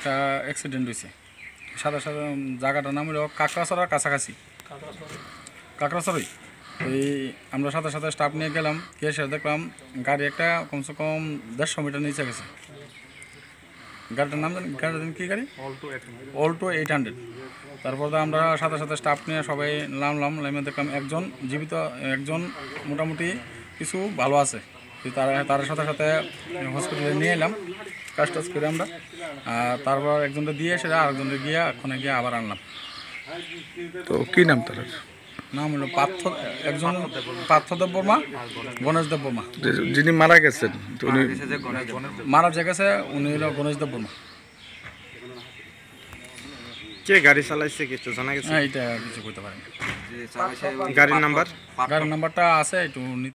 একটা অ্যাক্সিডেন্ট হয়েছে। সাথে সাথে জায়গাটার নাম হলো কাকড়াছড়ার কাছাকাছি, কাকড়াছড়াই। এই আমরা সাথে সাথে স্টাফ নিয়ে গেলাম, গিয়ে এসে দেখলাম গাড়ি একটা কমসে কম 150 মিটার নিচে গেছে। গাড়িটার নাম গাড়ির কী গাড়ি? অল্টো 800। তারপর আমরা সাথে সাথে স্টাফ নিয়ে সবাই নামলাম, নেমে দেখলাম একজন জীবিত, একজন মোটামুটি কিছু ভালো আছে। তার সাথে সাথে হসপিটালে নিয়ে এলাম, কাজ টাজ করে আমরা। তারপর একজনটা দিয়ে এসে আরেকজনটা গিয়ে ওখানে গিয়ে আবার আনলাম। তো কী নাম তার? নাম হলো একজন পার্থদেব বর্মা, গণেশ দেব বর্মা। যিনি মারা গেছেন তো উনি মারা যে গেছে উনি হলো গণেশ দেব বর্মা। কে গাড়ি চালাইছে কিছু জানা গেছে? হ্যাঁ, এটা কিছু করতে পারেন। গাড়ির নাম্বার? গাড়ির নাম্বারটা আছে একটু